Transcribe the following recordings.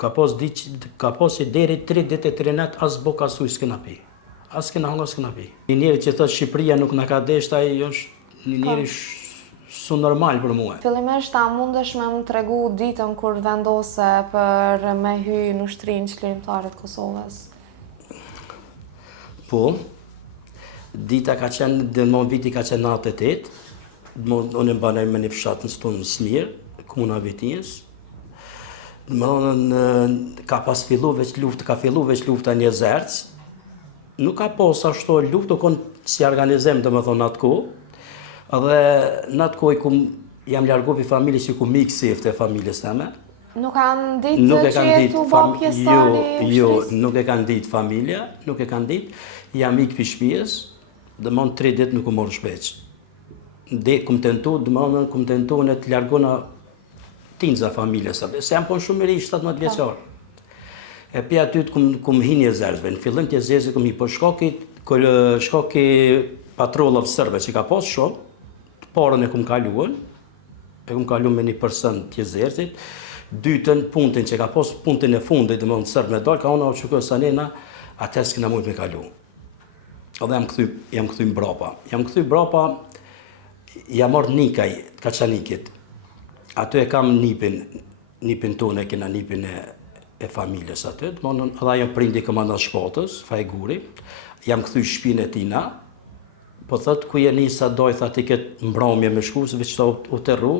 Ka pos që deri 3 ditë e 3 natë as bok as ujë s'kena pi. As s'kena hangër s'kena pi. Një njeri që thotë Shqipëria nuk na ka desht, ai është një njeri su normal për mua. Fillimisht a mundesh me më tregu ditën kur vendose për me hy në ushtrinë çlirimtare të Kosovës? Po, dita ka qenë, dhe më viti ka qenë 98, unë e banaj me një fshatën tonë Smir, komuna Vitinjës. Ka pas fillu veç luftë, ka fillu veç lufta një zerc. Nuk ka pos ashtu luftë, konë si organizem të më thonë atë kohë. Edhe në atë kohë jam largu për familje që ku mikë sefte e familjes teme. Nuk kanë ditë që jetu ba pjesëtari? Jo, nuk e kanë ditë familja, nuk e kanë ditë. Jam mikë për shpijes, dhe mon 3 ditë nuk u morë shpeq. Kum tentu në të largu në tinza familjes, se jam konë shumë i ri, 17 vjeqar. E pi aty kum hi një zezve, në fillim të zezve kum hi, po shkoki patrollov sërbe që ka pas shumë, parën e kum kaluën, me 1% të zezit, dytën puntin që ka pas puntin e fundit, dhe më në sërbë me dalë, ka ona o që kërë sanena, atës këna mujtë me kalu. Edhe jam këthy mbrapa. Jam marrë Nikaj, Kaçanikit. Aty e kam nipin tonë, e kena nipin e familjes aty. Edhe jam prindi komanda shpatës, Fajguri. Jam këthy shpinë e tina. Po thëtë, ku je nisa doj, thëtë i këtë mbramje me shku, se veç ta u të rru,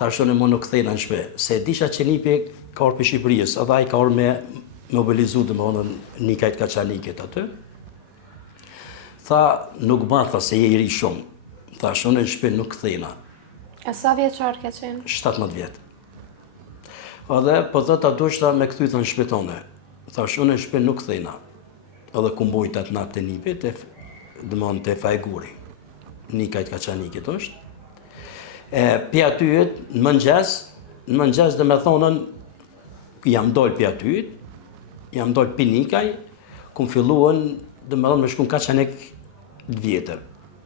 thashtë në më nuk thejna në shpe. Se disha që nipi ka orë për Shqipërijës, edhe i ka orë me mobilizu dhe më Nikajt Kaçanikit aty. Tha, nuk tha se je i ri shumë. Thashtë në shpe nuk thejna. E sa vjeqar ke qenë? 17 vjetë. Edhe, po thëtë, a dushta me këthy të në shpetone. Thashtë në shpe nuk thejna. Edhe ku mbojt atë natë të nipit, dhe më në të Fajguri. Nikajt Kaçanikit është. Pi atyet, në mëngjes dhe me thonën, jam dollë pi atyet, jam dollë pi Nikaj, kum filluën dhe me thonë me shku në Kaçanik vjetër.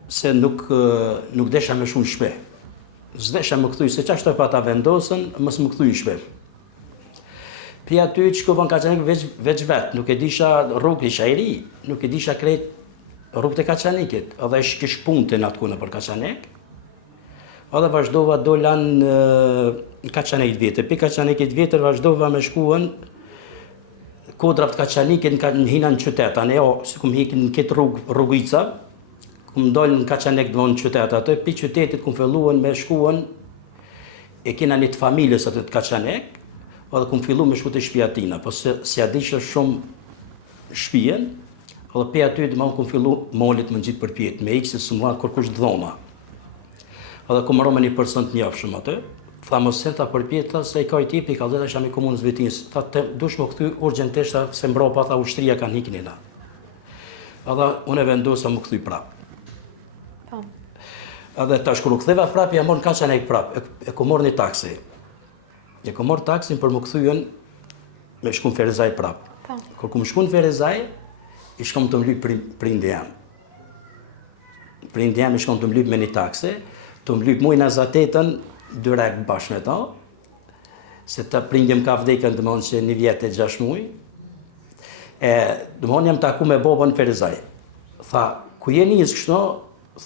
Se nuk desha me shku në shpe. Zdesha më këthuj, se qashtu e pa ta vendosën, mësë më këthuj në shpe. Pi atyet, shkova në Kaçanik veç vetë, nuk e disha rrugë, isha i ri, nuk e disha krejt rrugë të Kaçanikit, edhe kish punte në atë kune për Kaçanik, edhe vazhdova dolan në Kaçanikit vjetër. Pi Kaçanikit vjetër vazhdova me shkuën kodrat Kaçanikit në hina në qytet, anë jo, si kum hikin në këtë rrugica, kum dollë në Kaçanik dhe në qytet atë, pi qytetit kum filluën me shkuën, e kena një të familjes atë të Kaçanik, edhe kum fillu me shku të shpia tina, po se a disha shumë shpijen, edhe pe aty dhe ma kum fillu molit më gjitë për pjetë, me ikë se së mua kërkush dhoma. Edhe kum marrë me 1% njafshëm aty, tha mos senta për pjetë, se i ka i tipi, ka dhe të shami komunës Vitinjës, tha dush më këthy urgentesht, se mbrapa, tha ushtria kanë hikin e na. Edhe unë e vendosa më këthy prap. Edhe ta shkru këtheva prap, ja morë në Kaçanik prap, e ku morë një taksi. E ku morë taksin për më këthyën me shku në Ferizaj prap. Kër ku më shku në Ferizaj, i shkom të mlyp prindi jam. Prindi jam i shkom të mlyp me një taksi, të mlyp muj në zatetën, 2 rekë bashkë me ta, se të prindjem ka vdekën dhe më që 1 vjetë e 6 muj. Dhe më jam taku me bobën në Ferizaj. Tha, ku je njës kështu,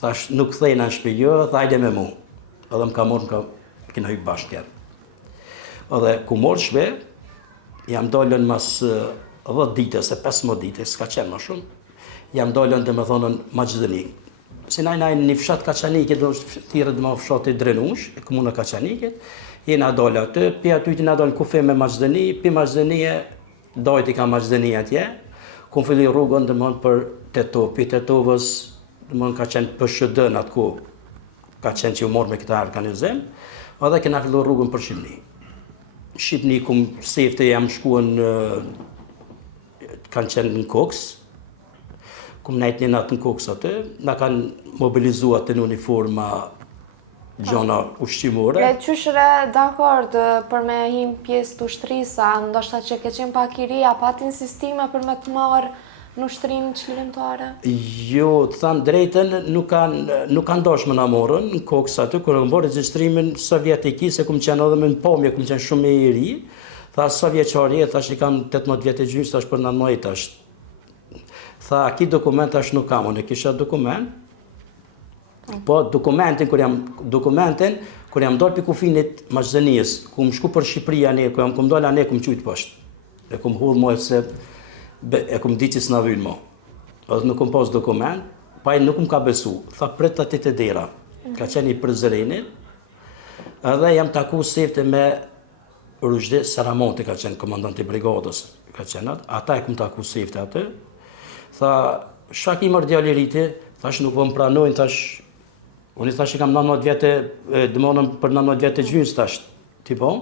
thash, nuk thejna në shpijë, tha, ajde me mu. Edhe më ka morë, kina hypë bashkë tjerë. Edhe ku morë shpe, jam dollën mas 10 dite, se 15 dite, s'ka qenë ma shumë, jam dollën dhe me thonën Maqdëni. Se najnë një fshat Kaçanikit, dhe është thire dhe ma fshat i Drenush, e komuna Kaçanikit, jena dollë aty, pi aty t'ina dollën kufe me Maqdëni, pi Maqdëni dojt i ka Maqdëni atje, ku më filli rrugën dhe më për Tetov, pi Tetovës, dhe më ka qenë PSHD në atë ku, ka qenë që u morë me këta organizim, edhe kena fillu rrugën për Shqipni. Shqipni kum sefte jam shkuën, kanë qenë në Koks, kum najt një natë në Koks atë, na kanë mobilizuar të në uniforma gjona ushqimore. Qyshre, dakord, për me him pjesë të ushtrisë, ndoshta që ke qenë pak i ri, a pat insistime për me të marrë në ushtrinë çlirimtare? Jo, të thanë drejten, nuk kanë dashme na morën në Koks aty, kërë më bërë regjistrimin sovjetiki, se kum qenë edhe me në pomje, kum qenë shumë i ri, Tha, sa vjeqar je, thash i kam 18 vjetë e gjysmë, thash për 19, thash. Tha, ki dokument thash nuk kam, unë kisha dokument, po dokumentin, kur jam dorë për kufinit Maqedonisë, ku më shku për Shqipëria ne, ku jam kum dola ne, kum qujtë poshtë. E kum hullë mojë se, e kum di që s'na vynë mo. Edhe nuk kum pas dokument, pa i nuk më ka besu. Tha, pret të të dera, ka qenë i Prizrenit, edhe jam taku sefte me Rujde Saramonti, ka qenë komandant i brigadës, ka qenë atë, ata e kum taku sefte atë. Tha, shak i mërë djali riti, thash nuk po më pranojnë, thash, unë i thash i kam 19 vjetë, dëmonëm për 19 vjetë e gjynës, thash, ti po?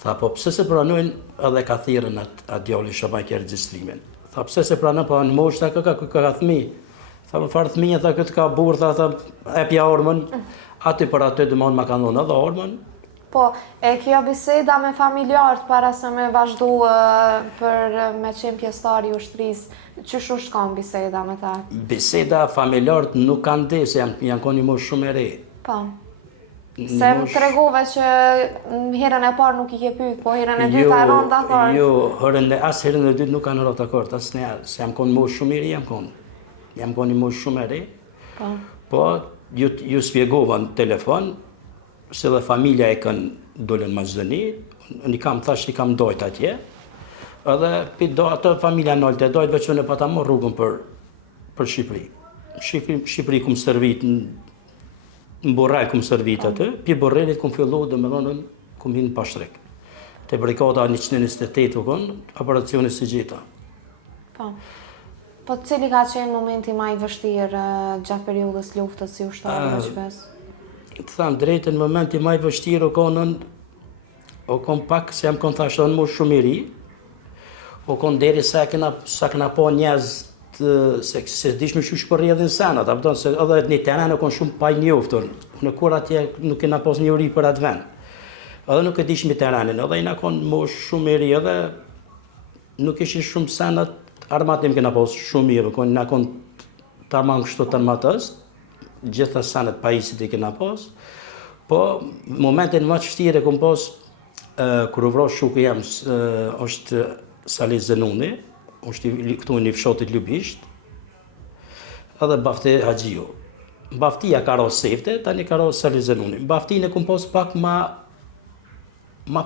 Tha, po pse se pranojnë edhe ka thirën atë djali shabaj kje registrimin. Tha, pse se pranojnë, po në moshë, tha, ka thmi. Tha, më farë thminja, tha, këtë ka burë, tha, epja ormën, aty për aty dëmonë ma ka ndonë edhe ormën. Po, e kjo biseda me familjarët para se me vazhdu për me qenë pjesëtar i ushtrisë, qysh u shkon biseda me ta? Biseda familjarët nuk kanë dhe, se janë koni më shumë e re. Po. Se më tregove që herën e parë nuk i ke pyet, po herën e dytë aron dakord. Jo, as herën e dytë nuk kanë rrotë dakord, asnjëherë, se jam konë më shumë i ri, jam koni më shumë e re. Po. Po, ju spjegova në telefon, se dhe familja e kanë dole në Maqedoni, i kam thash, i kam dojt atje, edhe atë familja nëllë të dojt, veç në pata më rrugën për Shqipëri. Shqipëri kumë servit, në Borrell kumë servit atë, pi Borrellit kumë fillu dhe me dhonën kumë hinë Pashtrik. Te brigada 128 u konë, operacioni si gjitha. Po cili ka qenë momenti ma i vështirë gjatë periudës luftës si ushtarë në qëpes? Të thamë drejtë në momenti ma i vështirë o konë pak se jam konë thashtë më shumë i ri, o konë deri sa këna po njerëz se dishme shush për rjedhin senat, se edhe një teren e konë shumë pa i njoftën, në kur atje nuk kena pos një uri për atë vend, edhe nuk e dishme terenin, edhe i na konë më shumë i ri, edhe nuk ishin shumë senat, armatim kena pos shumë mirë, na konë të arman kështu të armatës, gjitha sanet pajisit i kena pos, po momentin më që fëtire kom pos, kër u vro shuku jam, është Salih Zenuni, është këtu një fshotit Ljubisht, edhe Bafti Haxhiu. Baftia ka ro sefte, tani ka ro Salih Zenuni. Baftin e kom pos pak ma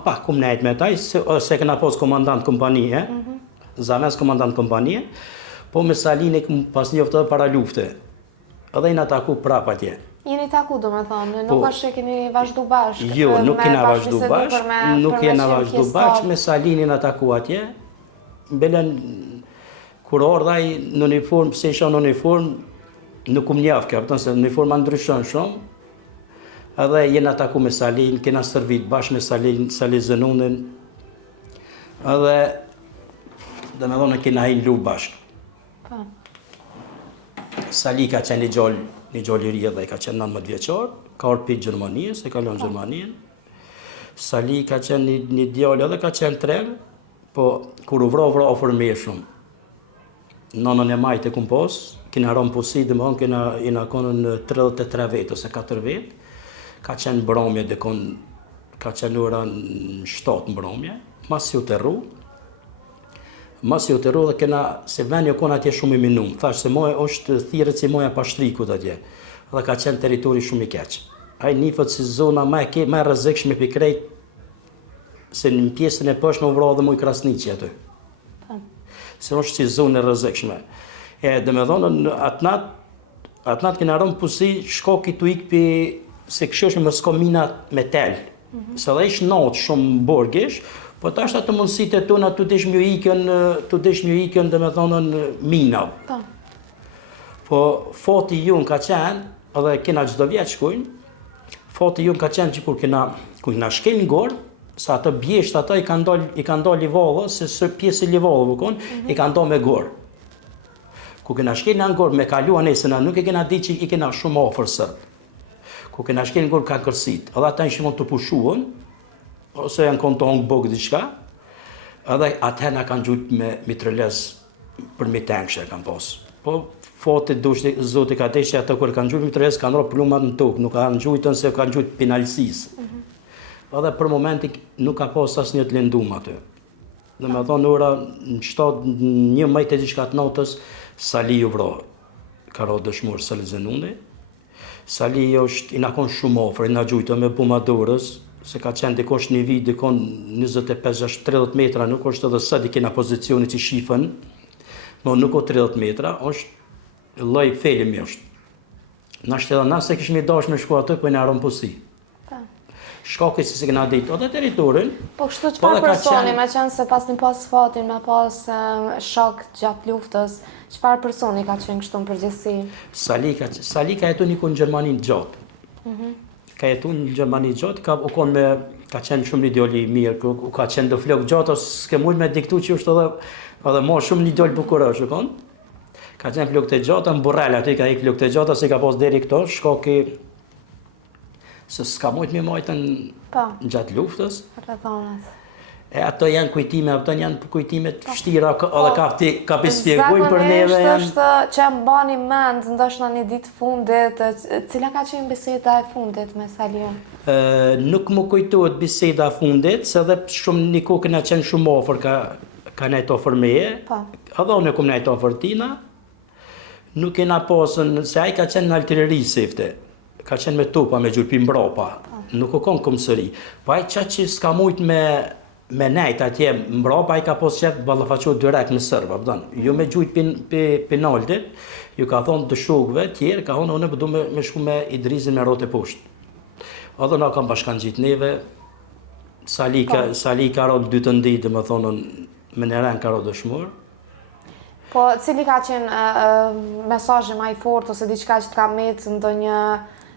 pak kom nejt me taj, se kena pos komandant kompanije, Zames komandant kompanije, po me Salin e kom pas njoftë edhe para lufte. Edhe i na taku prap atje. Jeni taku do me thonë, nuk është që keni vazhdu bashkë? Jo, nuk kena vazhdu bashkë, me Salini na taku atje. Belen, kur ordaj në uniform, pse isha në uniform, nuk kum njafë ka, se uniforma ndryshon shumë. Edhe jena taku me Salin, kena servit bashkë me Salih Zenunin. Edhe, dhe me thonë, kena hinë lu bashkë. Salih ka qenë një gjallë i ri edhe ka qenë 19 vjeqar, ka orë për Gjermanisë, e ka lënë Gjermanin. Salih ka qenë një djallë edhe ka qenë trem, po kur u vro ofër me shumë. Nënën e majtë e kumë pos, kina rëmë posi, dhe më thonë kina konën 33 vetë ose 4 vetë, ka qenë mbromje dhe ka qenë ura në 7 mbromje, mas ju të rru, dhe kena, se ven jo kona atje shumë i minum, thash se moja është thirët si moja Pashtrikut atje, dhe ka qenë teritori shumë i keqë. Ai nifët si zona ma e rrezikshme për krejt, se në pjesën e pëshme u vro dhe muj Krasniqi aty. Se është si zonë e rrezikshme. Dhe me thonë, atë natë kena rëmë pusi, shkoki të ikë për, se kështë është më s'ko minat me tel. Se dhe ishë natë shumë borgish, po të ashtë atë mundësit e tona të desh mjë ikën dhe me thonën minav. Po foti ju në ka qenë, edhe kena gjdo vjetë shkujnë, foti ju në ka qenë që kur kena shkel në gorë, sa atë bjesht atë i ka ndalë livalë, se së pjesë i livalë vëkon, i ka ndalë me gorë. Ku kena shkel në gorë me kaluan e se na nuk e kena di që i kena shumë ofër sërbë. Ku kena shkel në gorë ka kërsit, edhe ata në shimon të pushuën, ose janë konë të hongë bogë diqka, edhe atëherë nga kanë gjujtë me mitrelez për mi tenkshë e kanë posë. Po, fotit dushti zoti ka teqë atë kërë kanë gjujtë mitrelez, kanë ro plumat në tokë, nuk kanë gjujtën se kanë gjujtë penalësisë. edhe për momentin nuk ka pas asnjë të lëndum aty. Dhe me thonë ora në 11 e diçka të notës, Sali ju vro. Ka ro dëshmor Sali Zenuni. Sali është i na kon shumë ofër, i na gjujtë me bumadorës, se ka qenë dikosh një vit, dikon 25-30 metra, nuk është edhe sa di kena pozicioni që shifën, no nuk o 30 metra, është lloj felimi është. Nashtë edhe nëse kishim i dash me shku aty, po i na aron posi. Shkaki si se kena ditë edhe teritorin. Po kështu çfarë personi, me qenë se pas një pas fatin, me pas shok gjatë luftës, çfarë personi ka qenë kështu në përgjithësi? Sali ka jetu një ku në Gjermani gjatë. Ka jetu në Gjermani gjatë, ka qenë shumë një djoli i mirë, ka qenë do flok gjatë, ose s'ke mujt me diktu që është edhe ma shumë një djoli bukurësh, ka qenë flok të gjatë, në Burrell aty ka ik flok të gjatë, se ka pas deri këto, shkaki se s'ka mujt me majtën gjatë luftës. Rrethonet. Ato janë kujtime, ato janë kujtime të vështira, edhe ka pispjegojnë për neve. Zakonisht është që mbani mend, ndoshta një ditë fundit, cila ka qenë biseda e fundit me Saliun? Nuk më kujtohet biseda e fundit, se edhe shumë një kohë kena qenë shumë ofër, ka nejtë ofër meje, edhe unë kom nejtë ofër tina, nuk kena pasën, se ai ka qenë në artilleri sefte. Ka qenë me tupa, me gjurpi mbrapa, nuk o konë komësëri. Po ai qatë që s'ka mujt me nejt atje mbrapa, ai ka pos qëtë ballafaqohet direkt në sërba, jo me gjujt penaltit, ju ka thonë të shokëve tjerë, ka thonë unë përdu me shku me Idrizin me rote poshtë. Edhe na kam bashkan gjitë neve, Sali ka rotë 2 të nditë, dhe me thonë me neren ka rotë dëshmur. Po, cili ka qenë mesazhi më i fortë ose diçka që të ka metë ndonjë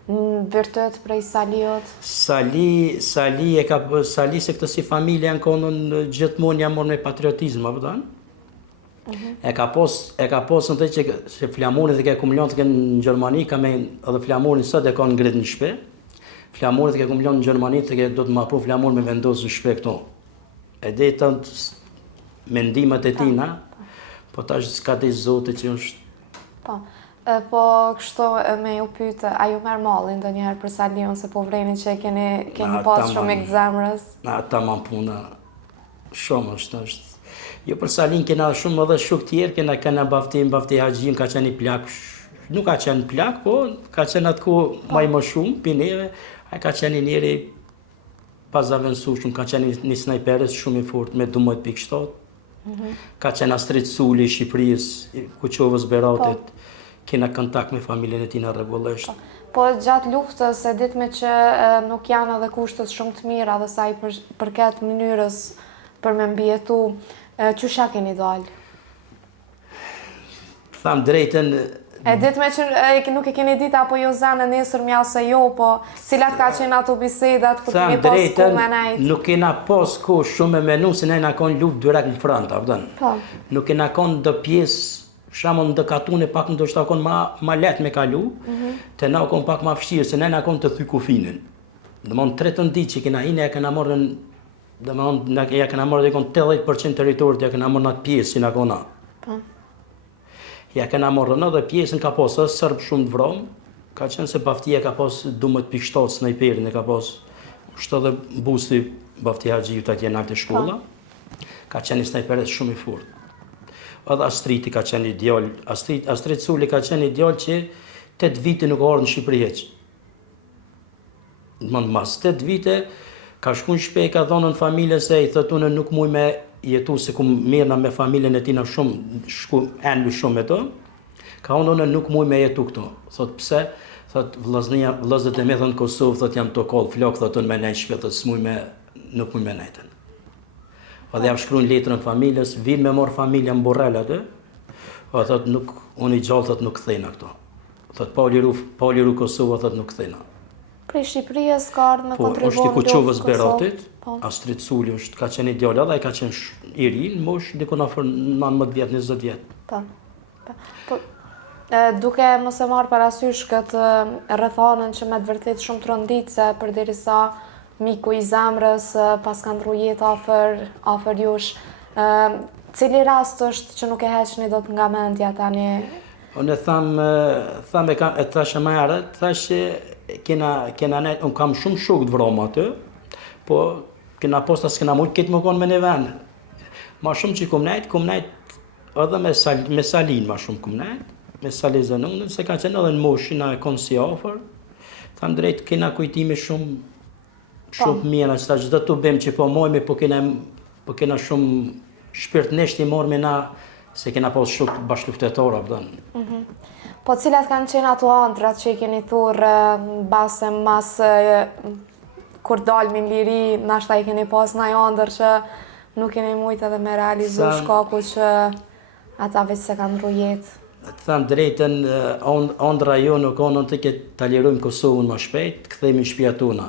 virtyt prej Saliut? Sali se këtë si familje në konën gjithmonë jam morë me patriotizm, apo E ka pos në të që se flamurit e ke kumlon të ke në Gjermani, ka me edhe flamurin sot e ka në ngrit në shpe. Flamurit e ke kumlon në Gjermani të ke do të ma pru flamur me vendosë në shpe këto. E dhe të mendimet e tina, po tash s'ka të i zote që është... Po kështu me ju pyte, a ju merë mallin do njëherë për Saliun, se po vreni që keni pas shumë e këzemrës? Ta ma puna, shumë është. Jo për Salin kena shumë edhe shuk tjerë, kena bafti Haxhin, ka qenë i plak, nuk ka qenë plak, po ka qenë atë ku maj më shumë, pineve, a ka qenë njeri pas zavensu shumë, ka qenë një snajperes shumë i fort me 12.7, ka qenë Astrid Suli i Shqipëris, Kuqovës Beratit, kena kontakt me familjen e tina rregullisht. Po gjatë luftës e ditme që nuk janë edhe kushtet shumë të mira dhe sa i përket mënyrës për me mbijetu, qysha keni dalë? Tham drejten... E ditme që nuk e keni ditë apo jo zanë nesër mja ose jo, po cilat ka qenë ato bisedat ku keni pas ku me nejtë? Nuk kena pas ku shumë me menu, se ne na konë luft direkt në front, nuk kena konë dë pjesë, shamon në katune pak në do shta konë ma let me kalu, të na konë pak ma fështirë, se ne na konë të thy kufinin. Dhe mon 13 ditë që kena ine, ja kena morën, dhe mon ja kena morën dhe konë 80% teritorit, ja kena morën atë pjesë që na kona. Ja kena morën edhe pjesën ka posë, sërbë shumë të vromë, ka qenë se baftia ka posë 12.7 snajperin, e ka posë shtë edhe busti bafti Haxhiu të atje në alte shkolla, ka qenë i snajperes shumë i furt. Edhe Astriti ka qenë ideal, Astrit Suli ka qenë ideal që 8 vite nuk orë në Shqipëri heqë. Mas 8 vite, ka shku në shpe, ka thonë në familje se i thëtë unë nuk muj me jetu se ku mirëna me familjen e tina shumë, shku enlu shumë e to, ka unë nuk muj me jetu këto. Thotë pse, thotë vëllezët e me thënë Kosovë, thotë jam të kollë flokë, thotë unë me nejtë shpe, thotë nuk muj me nejtën. Dhe jam shkru në letrën familjes, vinë me morë familja në Burrell atë, thotë nuk, unë i gjallë thotë nuk këthejna këto. Thotë Pauli Ru Kosovë, thotë nuk këthejna. Prej Shqipërisë ka ardhë me kontribon është i Kuqovës Beratit, Astrid Suli është, ka qenë ideal, edhe ka qenë i ri, në mosh, dikon afër 19 vjetë, 20 vjetë. Duke mos e marrë parasysh këtë rrethanën që me të vërtet shumë të rënditse, përderisa miku i zemrës pas ka ndru jetë afer jush. Cili rast është që nuk e heqni do të nga mendja tani? Unë e thashe më herët, thashe kena nejtë, unë kam shumë shok të vromë aty, Po, kena posta s'kena mujt këtë më konë me në vend. Ma shumë që kum nejt edhe me Salin ma shumë kum nejt, me Salizën unën, se ka qenë edhe në moshë na e konë si ofër. Tham drejt, kena kujtime shumë mira, që ta gjithë të bëjmë që po mojme, po kena shumë shpirt neshti morë me na, se kena pas shumë bashkëluftetora, pëdën. Po cilat kanë qenë ato ëndrat që i keni thurë base mas kur dalmi në liri, nashta i keni pas në ëndër që nuk keni mujt edhe me realizu shkaku që ata veç se kanë ndru jetë. Të thamë drejten, ëndra jo nuk onën të këtë të lirujmë Kosovën më shpejt, këthejmë në shtëpia tona.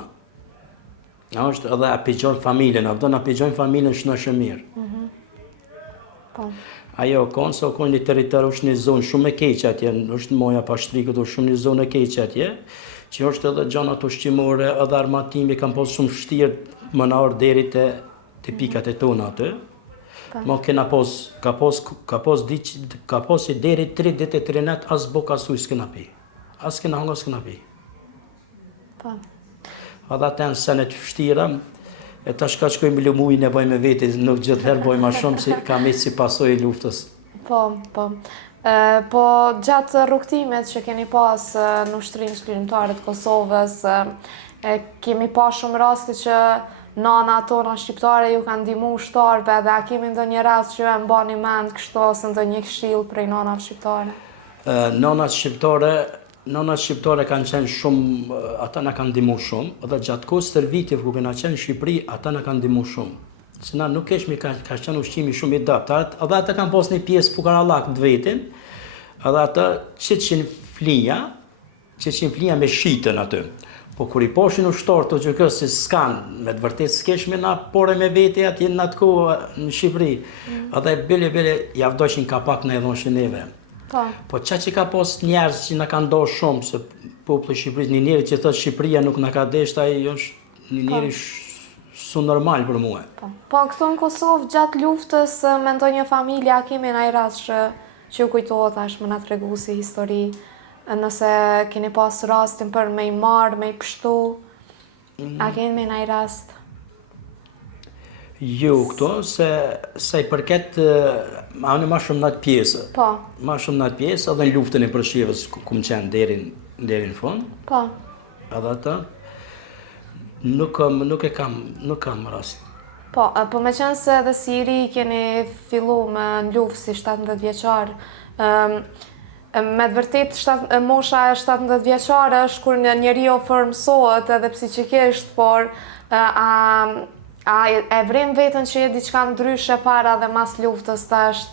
është edhe apigjon familjen, apëton apigjon familjen shë mirë. Po. Ajo konë, se o konë një teritor është një zonë shumë e keqë atje, është moja pashtrikët, është shumë një zonë e keqë atje, që është edhe gjanat ushqimore, edhe armatimi, kam posë shumë shtirë më në orë deri të pikat e tona atë. Ma kena ka pos i deri 3 ditë e 3 natë, as bok as ujë s'kena pi. As kena hanga s'kena pi. Edhe atë në senet fështira, e tash ka shkojmë lëmujnë e bëjmë veti, nuk gjithëherë bëjmë ma shumë si kam si pasoj e luftës. Po. Po gjatë rrugtimet që keni pas në Ushtrinë Çlirimtare të Kosovës, kemi pas shumë raste që nana tona shqiptare ju kanë ndihmu ushtarëve dhe a kemi ndonjë rast që e mbani mend kështu ose ndonjë këshill prej nanave shqiptare? Nanat shqiptare kanë qenë shumë, ata na kanë ndihmu shumë, edhe gjatë kohës stërvitjeve ku kena qenë në Shqipëri, ata na kanë ndihmu shumë. Se na nuk keshmi ka qenë ushqimi shumë i dopt, edhe ata kanë pas një pjesë fukarallak të vetin, edhe ata qëtëshin flinja me shitën aty. Po kur i poshin ushtarë të gjëkës se s'kanë, me të vërtet s'keshme na pore me vete atje në atë kohë në Shqipëri, edhe bile javdojshin kapak në edhonshin neve. Po që ka pas njerës që na kanë dosh shumë, se populli Shqipërisë, një njeri që thotë Shqipëria nuk na ka desht, ai është një njeri su normal për mua. Po këtu në Kosovë gjatë luftës me ndonjë familje, a kemi ndonjë rast që ju kujtohet tash më na tregu si histori, nëse keni pas rastin për me i marrë, me i pështu, a keni ndonjë rast? Jo, këto, se i përket, anë ma shumë në atë pjesë. Po. Ma shumë në atë pjesë, edhe në luftën e Prëshevës, ku më qenë deri në fund. Po. Edhe ata, nuk kam rast. Po me qenë se edhe si i ri keni fillu me në luftë si 17 vjeçar, me të vërtet mosha e 17 vjeçare është kur njeriu formsohet edhe psiqikisht, por a e vren vetën që je diçka ndryshe para dhe mas luftës tash?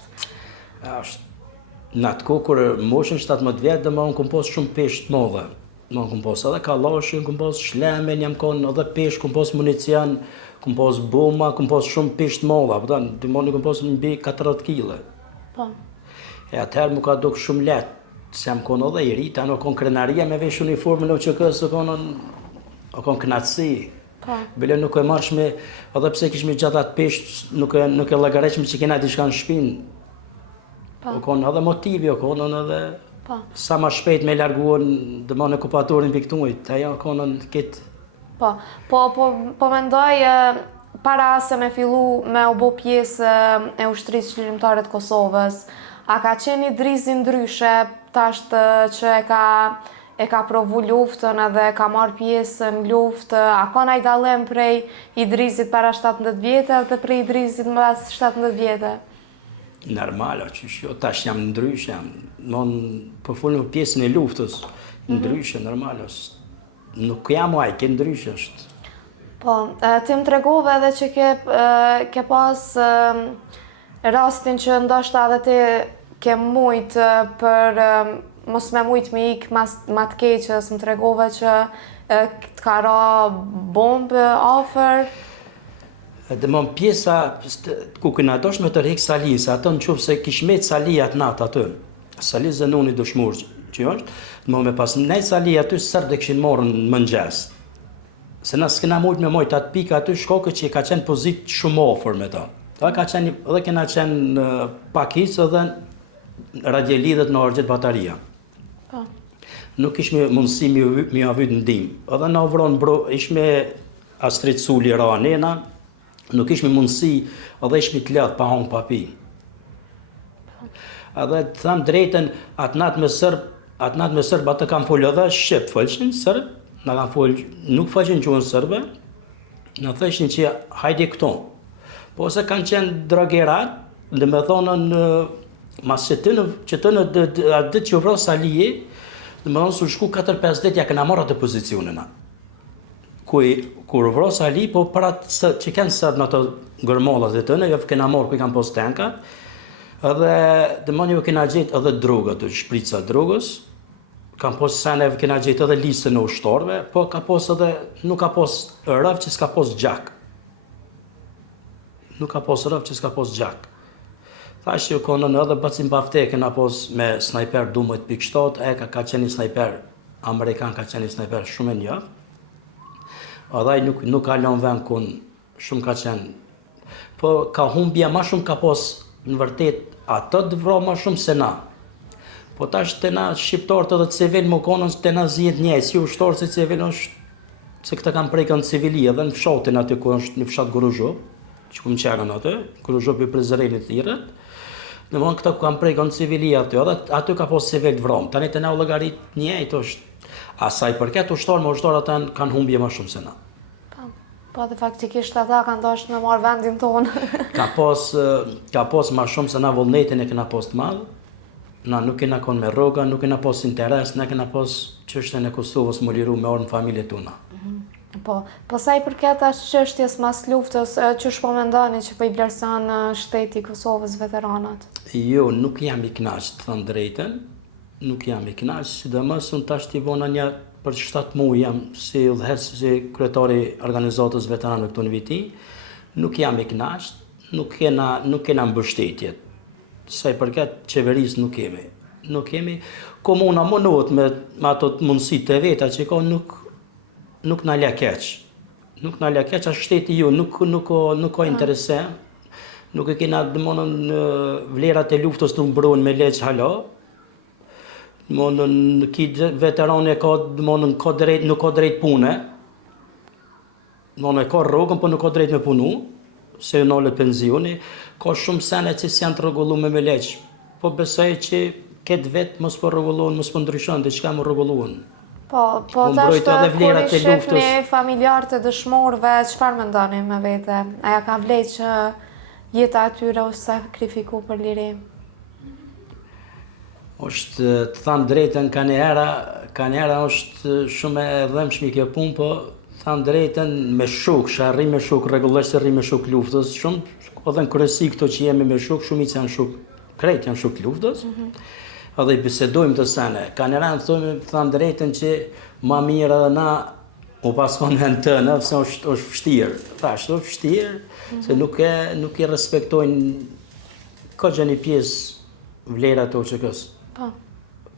Në atë kohë kur moshën 17 vjetë dhe ma unë kom pos shumë peshë të modhe. Ma unë kom pos edhe kalashin, kom pos shlemen, jam konë edhe peshë, kom pos munician, kom pos bomba, kom pos shumë peshë të modhe. Pëtan, të moni kom pos në mbi 40 kg. Po. E atëherë mu ka duk shumë letë, se jam konë edhe i rritë, anë o konë krenaria me vesh uniformën o që kësë, o konë knatësi. Bile nuk e marshme, edhe pse kishme gjatat peshë, nuk e lagareqme që kena diçka në shpinë. O konë edhe motivi, o konë edhe sa ma shpejt me larguon dhe ma në okupatorin për këtujt, ajo konë në kitë. Po mendoj, para se me fillu me u bo pjesë e Ushtrisë Çlirimtare të Kosovës, a ka qenë i drizin ndryshe tashtë që e ka provu luftën edhe ka marrë pjesë në luftë, a ka ndaj dallim prej Idrizit para 17 vjetë dhe prej Idrizit mbas 17 vjetë? Normal, tash jam ndryshe, po fullu pjesën e luftës, ndryshe, normal, nuk jam uaj, ke ndryshe është. Po, ti më tregove edhe që ke pas rastin që ndoshta edhe ti ke mujt për mos me mujt me ik ma të keqës, më tregove që të ka ra bombë afer. Dhe më pjesa, ku këna dosh me të rikë Salin, se ato në qufë se kishmet Sali atë natë atë, Sali zënoni dëshmurë që është, dhe më me pas nejtë Sali aty, sërë dhe këshin morën në mëngjes. Se na s'kena mujt me mojt atë pika aty, shkoke që ka qenë pozit shumë ofër me ta. Edhe kena qenë pakisë edhe radjelidhet në orgjet bataria. Nuk ishme mundësi mi avyt në dim. Edhe na uvron ishme Astrid Suli ra nena, nuk ishmi mundësi edhe ishmi të lehtë pa hongë pa pi. Edhe të tham drejtën, atë natë me Sërb atë kam folë edhe Shqip, folëshin Sërb, na kam folë, nuk faqin gjuhën Sërbe, në thëshin që hajde këto. Po se kanë qenë drogerat, dhe me thonën, mas që të në atë që u vro Salije, dhe me thonë su shku 4-5 dit ja këna marrë atë pozicionina. Kur u vro Salije, po para që kanë Sërb në ato gërmollat dhe tëne, jo këna marrë ku i kanë pos tenkat, edhe dhe më një këna gjetë edhe drogët, shprica drogës, kam pos sene këna gjetë edhe listën e ushtarëve, po ka pos edhe, nuk ka pos rëv që s'ka pos gjak. Nuk ka pos rëv që s'ka pos gjak. Thash që konën edhe bëcim bafte, këna pos me snajper 12.7, e ka qeni snajper, Amerikan ka qeni snajper shumë e njëf. Edhe nuk ka lën vend kun, shumë ka qenë. Po ka humbja ma shumë ka pos në vërtet atë të vro ma shumë se na. Po tash të na shqiptarët edhe civil më konën të na zjet njëjë, si ushtarë se civil është, se këta kam prejkën civili edhe në fshatin aty ku është një fshat Guruzhop, që ku më qenën aty, Guruzhop i Prizrenit thirët, në mënë këta ku kam prejkën civili aty, edhe aty ka pos civil të vromë, tani të na u llogarit njëjtë është, asaj përket ushtarë, më ushtarë ata kanë humbje më shumë se na. Po dhe faktikisht ata kanë dashur me marrë vendin tonë. Ka pos ma shumë se na vullnetin e kena pos të madhë, na nuk kena kon me rroga, nuk kena pos interes, na kena pos çështjen e Kosovës më liru me orë në familje tuna. Po sa i përket as çështjes mas luftës, çu po mendoni që po i vlerëson shteti i Kosovës veteranat? Jo, nuk jam i kënaq, të them drejtën, nuk jam i kënaq, sidomos unë tash t'i bona një për 7 muaj jam si udhëheqës si kryetari organizatës veteranëve këtu në Viti, nuk jam i kënaq, nuk kena mbështetje. Sa i përket qeverisë nuk kemi. Nuk kemi. Komuna mundohet me ato mundësitë të veta që ka nuk na la keq. Nuk na la keq, as shteti ju nuk ka interesim. Nuk e kena domthonën vlerat e luftës të mbrohen me leç hala. Domthonën ki veterani ka domthonën nuk ka drejt pune. Domthonën ka rrogën, po nuk ka drejt me punu. Se u nalët penzioni, ka shumë sene që s'janë të rregulluar me leq. Po besoj që këtë vetë mos po rregullohen, mos po ndryshon, diçka më rregullohen. Po tash kur i shifni familjarët e dëshmorëve, çfarë mendoni me vete? A ja ka vlerë që jeta atyre u sakrifiku për liri? Është të tham drejtën kanjera është shumë e dhëmshme kjo punë, po tham drejtën me shok, rri me shok, rregullisht rri me shok luftës, shumë, edhe në kryesi këto që jemi me shok, shumica janë shok, krejt janë shok luftës, edhe i bisedojmë të sene. Kanjera në thojmë, tham drejtën që ma mirë edhe na u paskon në tënë, se është vështirë. Thash, është vështirë, se nuk i respektojnë ka gjë një pjesë vlera të OÇK-s.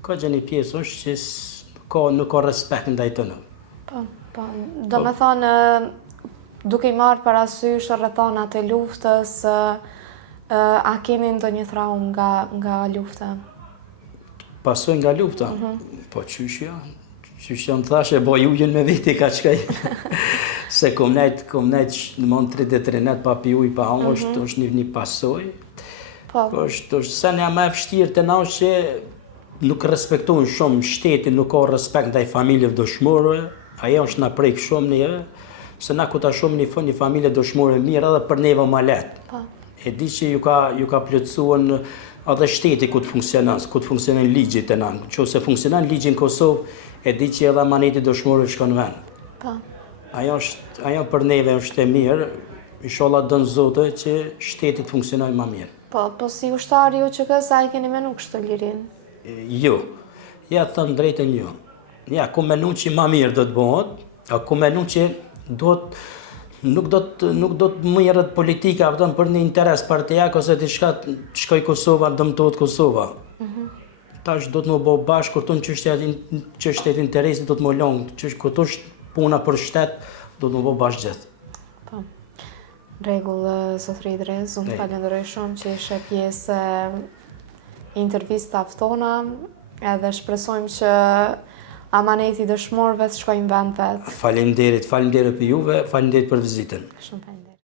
Ka gjë një pjesë është që nuk ka respekt ndaj tënë. Po, do me thonë, duke i marrë parasysh rrethonat e luftës, a keni ndonjë traumë nga lufta? Pasoj nga lufta? Po qysh jo? Qysh jo më thashe, bo ujën me viti ka qkaj. Se kom nejt në mund 33 net pa pi uj pa hangë, është një pasoj. është se një me fështirë të na që nuk respektojnë shumë shtetin, nuk ka respekt ndaj familjeve dëshmorëve, ajo është na prek shumë neve, se na ku ta shumë një familje dëshmore mirë edhe për neve ma letë. E di që ju ka plotësuar edhe shteti ku të funksionon ligjit e nanë. Që se funksionon ligji në Kosovë, e di që edhe maneti dëshmore shkon vend. Ajo për neve është e mirë, inshallah dënë Zotë që shteti të funksionojë ma mirë. Po si ushtari ju që kësa i keni menu kështë të lirin? Jo, ja të thëmë drejtën jo. Ja, ku menu që ma mirë do të bëhet, a ku menu që nuk do të mirët politika për një interes partijak, ose të shkoj Kosova, dëmtojt Kosova. Tash do të më bo bashkë, kur të në qështet interesit do të më longë, kur të është puna për shtet, do të më bo bashkë gjithë. Regullë, Zotri Idris, unë falenderoj shumë që ishe pjesë intervistave tona, edhe shpresojmë që amaneti dëshmorëve të shkojnë vend vet. Faleminderit për juve, faleminderit për vizitën. Shumë faleminderit.